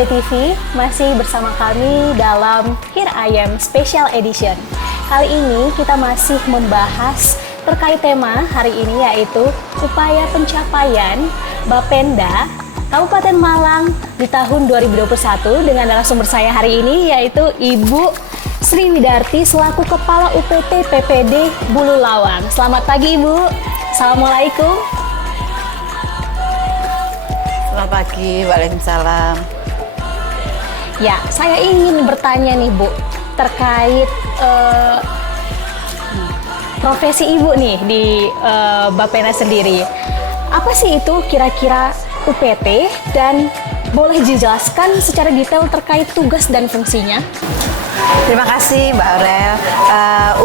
UBTV, masih bersama kami dalam Here I Am Special Edition. Kali ini kita masih membahas terkait tema hari ini, yaitu upaya pencapaian Bapenda Kabupaten Malang di tahun 2021 dengan narasumber saya hari ini, yaitu Ibu Sri Widarti selaku Kepala UPT PPD Bulu Lawang. Selamat pagi Ibu. Assalamualaikum. Selamat pagi, waalaikumsalam. Ya, saya ingin bertanya nih Bu, terkait profesi Ibu nih di Bapenda sendiri. Apa sih itu kira-kira UPT dan boleh dijelaskan secara detail terkait tugas dan fungsinya? Terima kasih Mbak Aurel.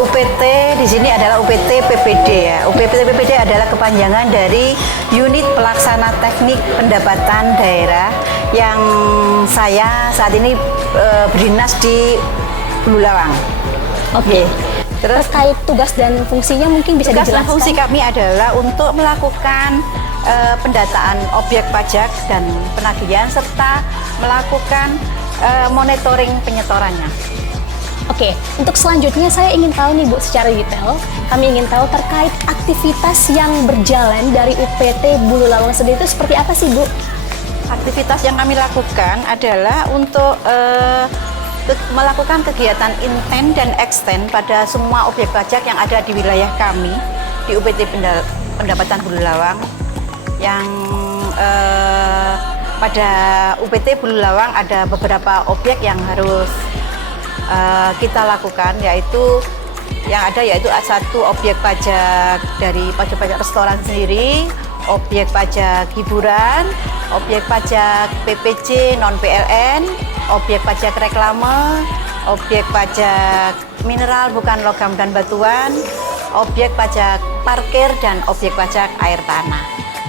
UPT di sini adalah UPT PPD ya. UPT PPD adalah kepanjangan dari Unit Pelaksana Teknik Pendapatan Daerah yang saya saat ini berdinas di Bulu Lawang. Oke. Terus terkait tugas dan fungsinya mungkin bisa tugas dijelaskan? Dan fungsi kami adalah untuk melakukan pendataan objek pajak dan penagihan serta melakukan monitoring penyetorannya. Oke, untuk selanjutnya saya ingin tahu nih Bu secara detail, kami ingin tahu terkait aktivitas yang berjalan dari UPT Bulu Lawang sendiri itu seperti apa sih Bu? Aktivitas yang kami lakukan adalah untuk melakukan kegiatan inten dan extend pada semua objek pajak yang ada di wilayah kami di UPT Pendapatan Bulu Lawang, yang pada UPT Bulu Lawang ada beberapa objek yang harus kita lakukan, yaitu satu objek pajak dari pajak restoran sendiri, objek pajak hiburan, objek pajak PPJ non PLN, objek pajak reklame, objek pajak mineral bukan logam dan batuan, objek pajak parkir, dan objek pajak air tanah.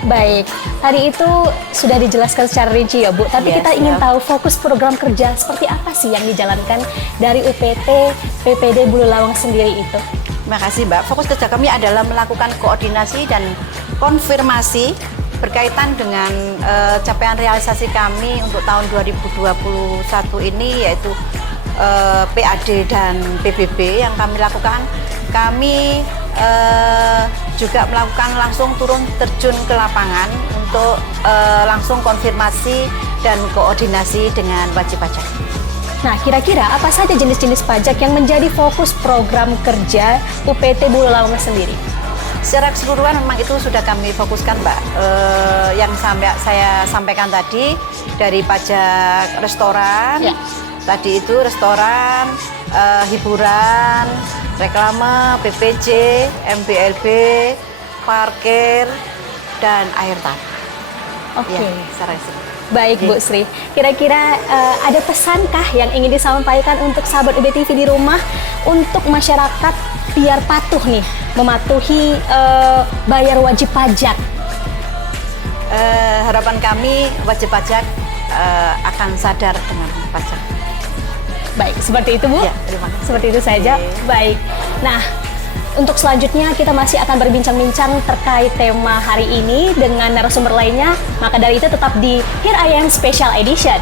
Baik, tadi itu sudah dijelaskan secara rinci ya Bu, tapi kita ingin tahu fokus program kerja seperti apa sih yang dijalankan dari UPT PPD Bulu Lawang sendiri itu? Terima kasih Mbak. Fokus kerja kami adalah melakukan koordinasi dan konfirmasi berkaitan dengan capaian realisasi kami untuk tahun 2021 ini, yaitu PAD dan PBB yang kami lakukan. Kami juga melakukan langsung turun terjun ke lapangan untuk langsung konfirmasi dan koordinasi dengan wajib pajak. Nah, kira-kira apa saja jenis-jenis pajak yang menjadi fokus program kerja UPT Bulu Lawang sendiri? Secara keseluruhan memang itu sudah kami fokuskan Mbak. Yang saya sampaikan tadi dari pajak restoran, ya. Tadi itu restoran, hiburan, reklame, PPJ, MBLB, parkir, dan air tanah. Oke. Ya, secara keseluruhan. Baik Bu Sri, kira-kira ada pesankah yang ingin disampaikan untuk sahabat UBTV di rumah untuk masyarakat biar patuh nih mematuhi bayar wajib pajak? Harapan kami wajib pajak akan sadar dengan pajak. Baik, seperti itu Bu? Ya, terima kasih. Seperti itu saja. Baik. Nah, untuk selanjutnya kita masih akan berbincang-bincang terkait tema hari ini dengan narasumber lainnya. Maka dari itu tetap di Here I Am Special Edition.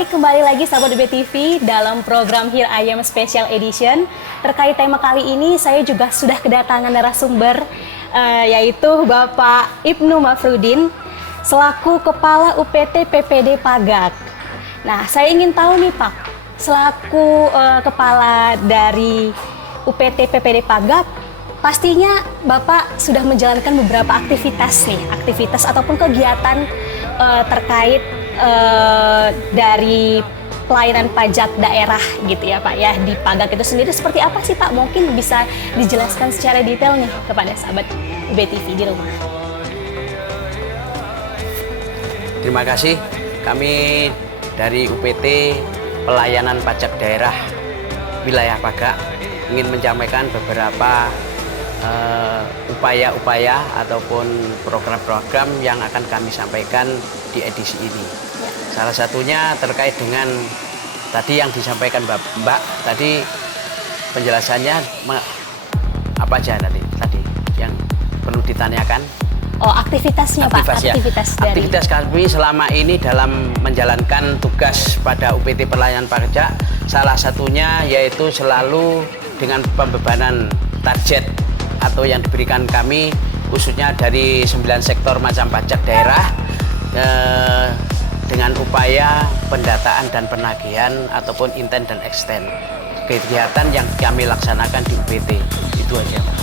Baik, kembali lagi sahabat UBTV dalam program Here I Am Special Edition. Terkait tema kali ini, saya juga sudah kedatangan narasumber, yaitu Bapak Ibnu Mafrudin, selaku Kepala UPT PPD Pagak. Nah, saya ingin tahu nih Pak, selaku Kepala dari UPT PPD Pagak, pastinya Bapak sudah menjalankan beberapa aktivitas ataupun kegiatan terkait dari pelayanan pajak daerah gitu ya Pak ya, di Pagak itu sendiri seperti apa sih Pak? Mungkin bisa dijelaskan secara detailnya kepada sahabat UBTV di rumah. Terima kasih. Kami dari UPT Pelayanan Pajak Daerah Wilayah Pagak ingin menyampaikan beberapa upaya-upaya ataupun program-program yang akan kami sampaikan di edisi ini. Ya. Salah satunya terkait dengan tadi yang disampaikan Mbak tadi penjelasannya apa aja tadi yang perlu ditanyakan. Oh, aktivitasnya Pak, Aktivitas kami selama ini dalam menjalankan tugas pada UPT Pelayanan Pajak, salah satunya yaitu selalu dengan pembebanan target atau yang diberikan kami khususnya dari 9 sektor macam pajak daerah dengan upaya pendataan dan penagihan ataupun intent dan extend kegiatan yang kami laksanakan di UPT. Itu aja Pak.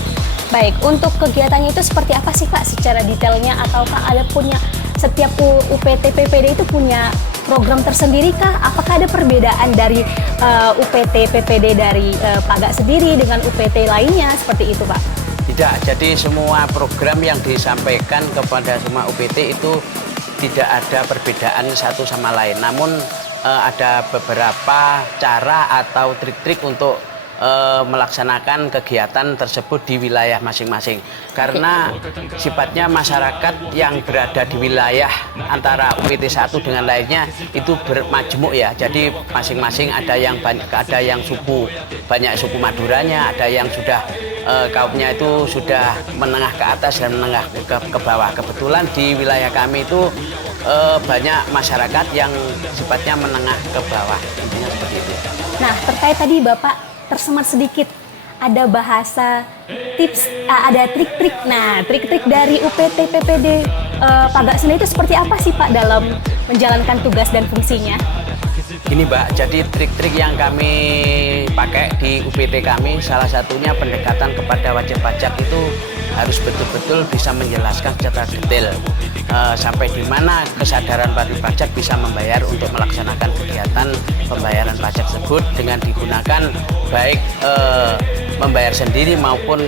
Baik, untuk kegiatannya itu seperti apa sih Pak secara detailnya, ataukah ada punya setiap UPT PPD itu punya program tersendiri kah? Apakah ada perbedaan dari UPT PPD dari Pagak sendiri dengan UPT lainnya seperti itu Pak? Tidak, jadi semua program yang disampaikan kepada semua UPT itu tidak ada perbedaan satu sama lain. Namun ada beberapa cara atau trik-trik untuk melaksanakan kegiatan tersebut di wilayah masing-masing. Karena sifatnya masyarakat yang berada di wilayah antara UPT satu dengan lainnya itu bermajmuk ya. Jadi masing-masing ada yang banyak suku Maduranya, ada yang sudah kaumnya itu sudah menengah ke atas dan menengah ke bawah. Kebetulan di wilayah kami itu banyak masyarakat yang sifatnya menengah ke bawah. Intinya seperti itu. Nah, terkait tadi Bapak tersemar sedikit ada bahasa tips, ada trik-trik. Nah, trik-trik dari UPT PPD Pagak sendiri itu seperti apa sih Pak dalam menjalankan tugas dan fungsinya? Gini Mbak, jadi trik-trik yang kami pakai di UPT kami, salah satunya pendekatan kepada wajib pajak itu harus betul-betul bisa menjelaskan secara detail sampai di mana kesadaran wajib pajak bisa membayar untuk melaksanakan kegiatan pembayaran pajak tersebut dengan digunakan baik membayar sendiri maupun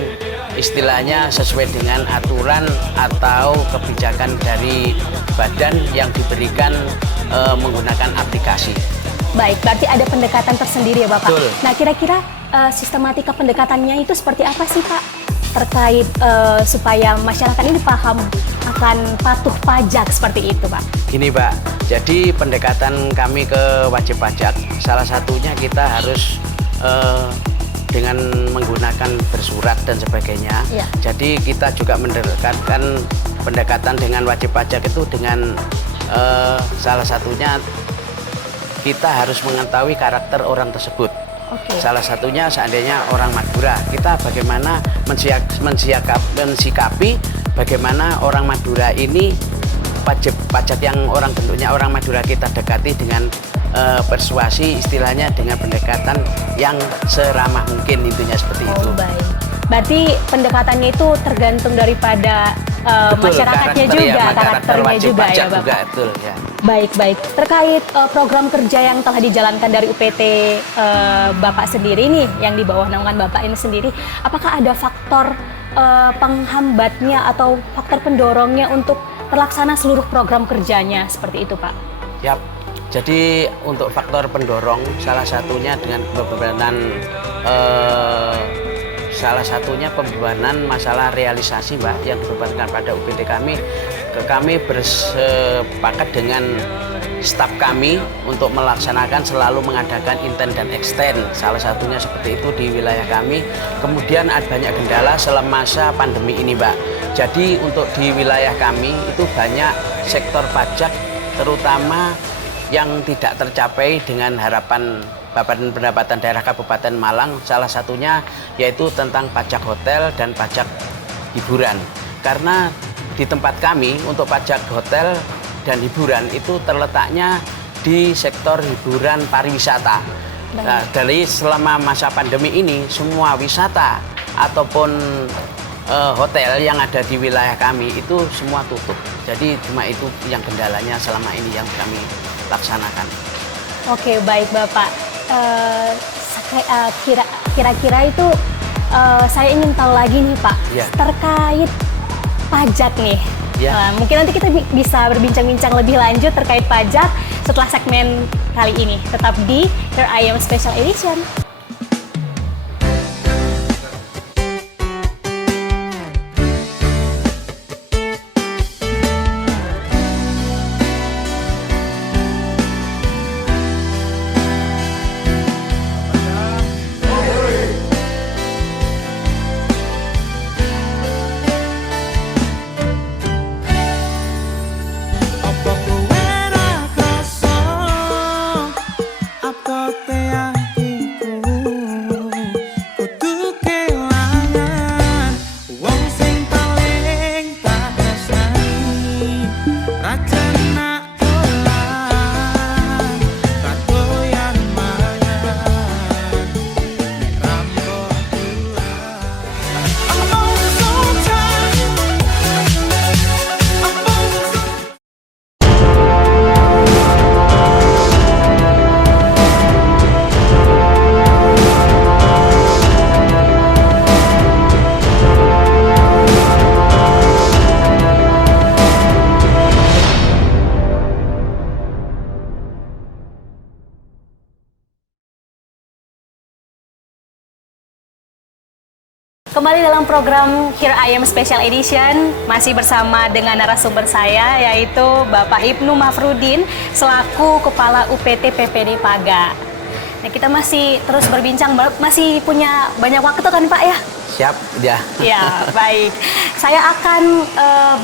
istilahnya sesuai dengan aturan atau kebijakan dari badan yang diberikan menggunakan aplikasi. Baik, berarti ada pendekatan tersendiri ya Bapak. Betul. Nah, kira-kira sistematika pendekatannya itu seperti apa sih Pak? Terkait supaya masyarakat ini paham akan patuh pajak seperti itu Pak. Gini Pak, jadi pendekatan kami ke wajib pajak salah satunya kita harus dengan menggunakan bersurat dan sebagainya. Ya. Jadi kita juga mendekatkan pendekatan dengan wajib pajak itu dengan salah satunya kita harus mengetahui karakter orang tersebut. Okay. Salah satunya seandainya orang Madura, kita bagaimana mensikapi bagaimana orang Madura ini pajak yang orang bentuknya orang Madura kita dekati dengan persuasi, istilahnya dengan pendekatan yang seramah mungkin, intinya seperti itu. Baik. Berarti pendekatannya itu tergantung daripada masyarakatnya juga, karakternya juga ya Bapak. Juga, betul, ya. Baik. Terkait program kerja yang telah dijalankan dari UPT Bapak sendiri nih, yang di bawah naungan Bapak ini sendiri, apakah ada faktor penghambatnya atau faktor pendorongnya untuk terlaksana seluruh program kerjanya seperti itu Pak? Yap. Jadi untuk faktor pendorong salah satunya dengan pembebanan masalah realisasi Mbak yang dibebankan pada UPT kami. Kami bersepakat dengan staf kami untuk melaksanakan selalu mengadakan intent dan extend, salah satunya seperti itu di wilayah kami. Kemudian ada banyak kendala selama masa pandemi ini, Mbak. Jadi untuk di wilayah kami itu banyak sektor pajak, terutama yang tidak tercapai dengan harapan Badan Pendapatan Daerah Kabupaten Malang, salah satunya yaitu tentang pajak hotel dan pajak hiburan. Karena di tempat kami untuk pajak hotel dan hiburan itu terletaknya di sektor hiburan pariwisata. Nah, dari selama masa pandemi ini semua wisata ataupun hotel yang ada di wilayah kami itu semua tutup. Jadi cuma itu yang kendalanya selama ini yang kami laksanakan. Oke, baik Bapak. Kira-kira itu saya ingin tahu lagi nih Pak, Ya. terkait pajak nih. Ya. Mungkin nanti kita bisa berbincang-bincang lebih lanjut terkait pajak setelah segmen kali ini. Tetap di Here I Am Special Edition. Apa kowe ra krasa apa te atiku kudu kelangan wong sing paling tak tresnani rajana dolan katoyan mangan nek rambut bulan I'm on so tired I'm on so Kembali dalam program Here I Am Special Edition, masih bersama dengan narasumber saya yaitu Bapak Ibnu Mafrudin selaku Kepala UPT PPD Paga. Nah, kita masih terus berbincang, masih punya banyak waktu kan Pak ya? Siap, ya. Ya, baik. Saya akan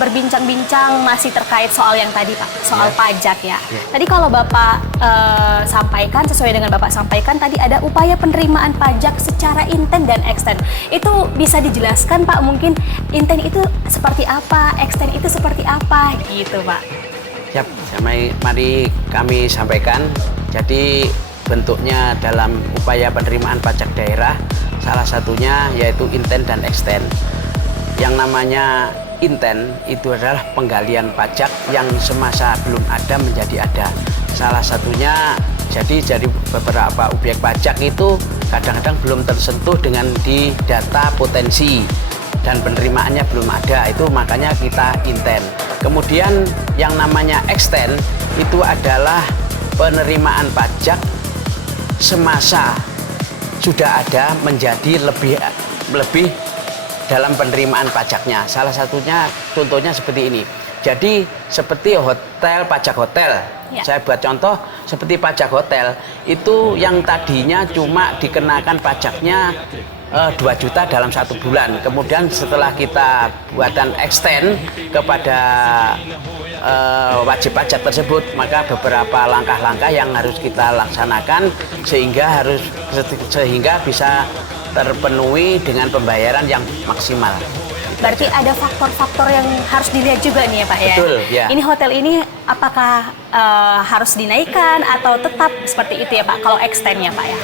berbincang-bincang masih terkait soal yang tadi Pak, soal pajak ya. Tadi kalau Bapak sampaikan, sesuai dengan Bapak sampaikan tadi ada upaya penerimaan pajak secara inten dan eksten. Itu bisa dijelaskan Pak, mungkin inten itu seperti apa, eksten itu seperti apa gitu Pak. Siap, mari kami sampaikan. Jadi bentuknya dalam upaya penerimaan pajak daerah, salah satunya yaitu inten dan eksten. Yang namanya inten itu adalah penggalian pajak yang semasa belum ada menjadi ada. Salah satunya jadi beberapa objek pajak itu kadang-kadang belum tersentuh dengan di data potensi dan penerimaannya belum ada, itu makanya kita inten. Kemudian yang namanya eksten itu adalah penerimaan pajak semasa sudah ada menjadi lebih dalam penerimaan pajaknya. Salah satunya contohnya seperti ini. Jadi seperti hotel, pajak hotel. Ya. Saya buat contoh seperti pajak hotel itu yang tadinya cuma dikenakan pajaknya 2 juta dalam 1 bulan. Kemudian setelah kita buatan extend kepada wajib pajak tersebut, maka beberapa langkah-langkah yang harus kita laksanakan sehingga bisa terpenuhi dengan pembayaran yang maksimal. Berarti ada faktor-faktor yang harus dilihat juga nih ya Pak ya? Betul, ya. Ini hotel ini apakah harus dinaikkan atau tetap seperti itu ya Pak, kalau extend-nya Pak ya?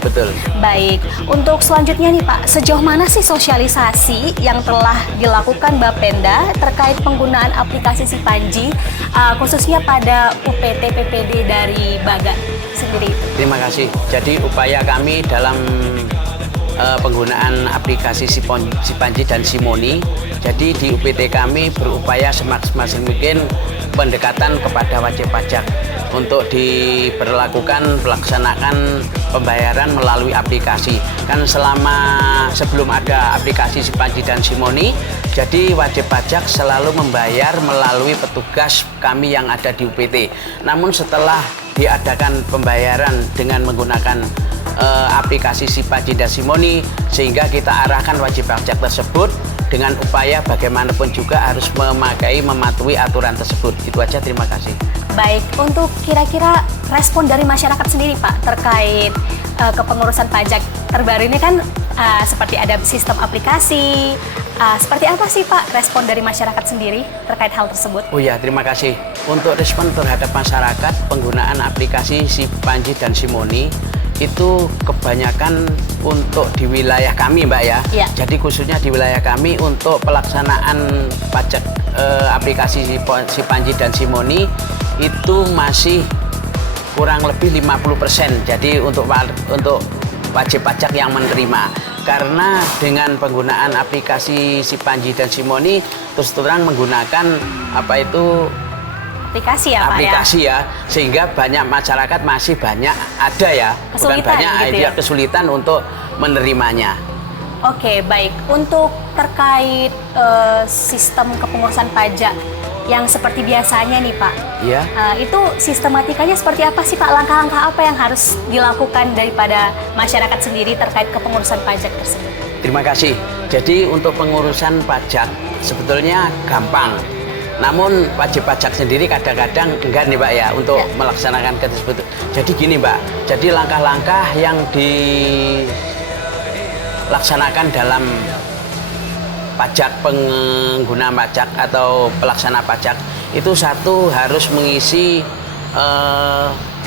Betul. Baik, untuk selanjutnya nih Pak, sejauh mana sih sosialisasi yang telah dilakukan Bapenda terkait penggunaan aplikasi Sipanji, khususnya pada UPT PPD dari Baga sendiri? Terima kasih. Jadi upaya kami dalam penggunaan aplikasi Sipanji dan Simoni. Jadi di UPT kami berupaya semaksimal mungkin pendekatan kepada wajib pajak untuk pelaksanaan pembayaran melalui aplikasi. Kan sebelum ada aplikasi Sipanji dan Simoni, jadi wajib pajak selalu membayar melalui petugas kami yang ada di UPT. Namun setelah diadakan pembayaran dengan menggunakan aplikasi Sipanji dan Simoni, sehingga kita arahkan wajib pajak tersebut dengan upaya bagaimanapun juga harus mematuhi aturan tersebut. Itu aja, terima kasih. Baik, untuk kira-kira respon dari masyarakat sendiri Pak terkait kepengurusan pajak terbaru ini kan seperti ada sistem aplikasi, seperti apa sih Pak respon dari masyarakat sendiri terkait hal tersebut? Oh ya, terima kasih. Untuk respon terhadap masyarakat, penggunaan aplikasi Sipanji dan Simoni itu kebanyakan untuk di wilayah kami Mbak ya. Ya. Jadi khususnya di wilayah kami untuk pelaksanaan pajak aplikasi Sipanji dan Simoni itu masih kurang lebih 50%. Jadi untuk wajib pajak yang menerima. Karena dengan penggunaan aplikasi Sipanji dan Simoni terus terang menggunakan Aplikasi ya Pak aplikasi ya, sehingga banyak masyarakat masih banyak ada ya, bukan Kesulitan banyak gitu dia ya? kesulitan untuk menerimanya. Oke, baik. Untuk terkait sistem kepengurusan pajak yang seperti biasanya nih Pak, Ya. itu sistematikanya seperti apa sih Pak? Langkah-langkah apa yang harus dilakukan daripada masyarakat sendiri terkait kepengurusan pajak tersebut? Terima kasih. Jadi untuk pengurusan pajak sebetulnya gampang. Namun wajib pajak sendiri kadang-kadang enggan nih Pak ya untuk melaksanakan tersebut. Jadi gini Mbak, jadi langkah-langkah yang dilaksanakan dalam pajak pengguna pajak atau pelaksana pajak itu satu harus mengisi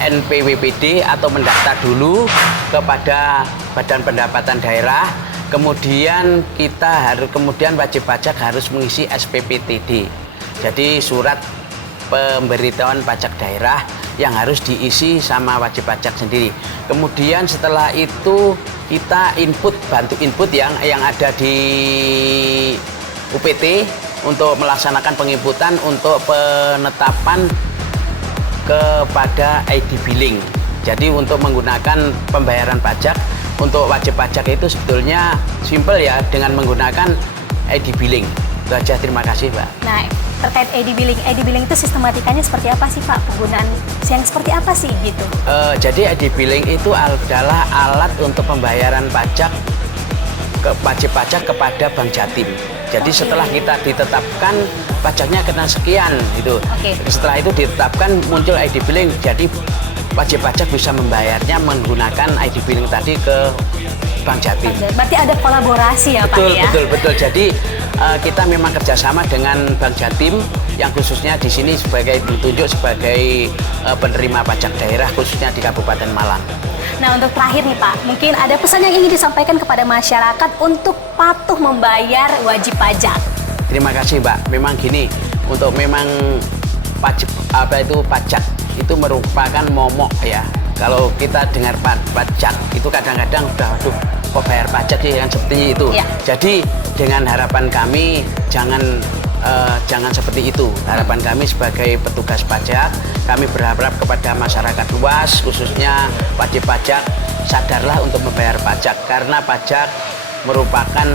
NPWPD atau mendaftar dulu kepada Badan Pendapatan Daerah. Kemudian kemudian wajib pajak harus mengisi SPPTD. Jadi surat pemberitahuan pajak daerah yang harus diisi sama wajib pajak sendiri. Kemudian setelah itu kita bantu input yang ada di UPT untuk melaksanakan penginputan untuk penetapan kepada ID billing. Jadi untuk menggunakan pembayaran pajak untuk wajib pajak itu sebetulnya simple ya dengan menggunakan ID billing. Itu aja, terima kasih Mbak. Nah, terkait ID billing itu sistematikanya seperti apa sih Pak? Penggunaan yang seperti apa sih gitu? Jadi ID billing itu adalah alat untuk pembayaran pajak wajib pajak kepada Bank Jatim. Jadi setelah kita ditetapkan pajaknya kena sekian gitu. Setelah itu ditetapkan muncul ID billing. Jadi wajib pajak bisa membayarnya menggunakan ID billing tadi ke Bank Jatim. Berarti ada kolaborasi ya Betul, Pak ya? betul. Jadi kita memang kerjasama dengan Bank Jatim yang khususnya di sini ditunjuk sebagai penerima pajak daerah khususnya di Kabupaten Malang. Nah, untuk terakhir nih Pak, mungkin ada pesan yang ingin disampaikan kepada masyarakat untuk patuh membayar wajib pajak. Terima kasih Mbak. Memang gini, untuk memang pajak itu merupakan momok ya. Kalau kita dengar pajak itu kadang-kadang kok bayar pajak sih yang seperti itu. Ya. Jadi dengan harapan kami jangan seperti itu. Harapan kami sebagai petugas pajak, kami berharap kepada masyarakat luas khususnya wajib pajak sadarlah untuk membayar pajak karena pajak merupakan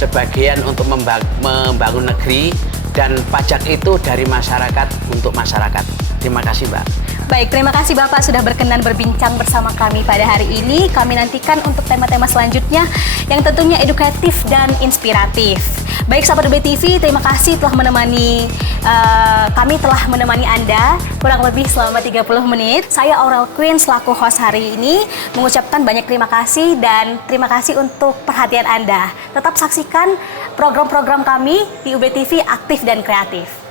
sebagian untuk membangun negeri dan pajak itu dari masyarakat untuk masyarakat. Terima kasih Mbak. Baik, terima kasih Bapak sudah berkenan berbincang bersama kami pada hari ini. Kami nantikan untuk tema-tema selanjutnya yang tentunya edukatif dan inspiratif. Baik sahabat UBTV, terima kasih telah menemani kami telah menemani Anda kurang lebih selama 30 menit. Saya Aurel Queen selaku host hari ini mengucapkan banyak terima kasih dan terima kasih untuk perhatian Anda. Tetap saksikan program-program kami di UBTV Aktif dan Kreatif.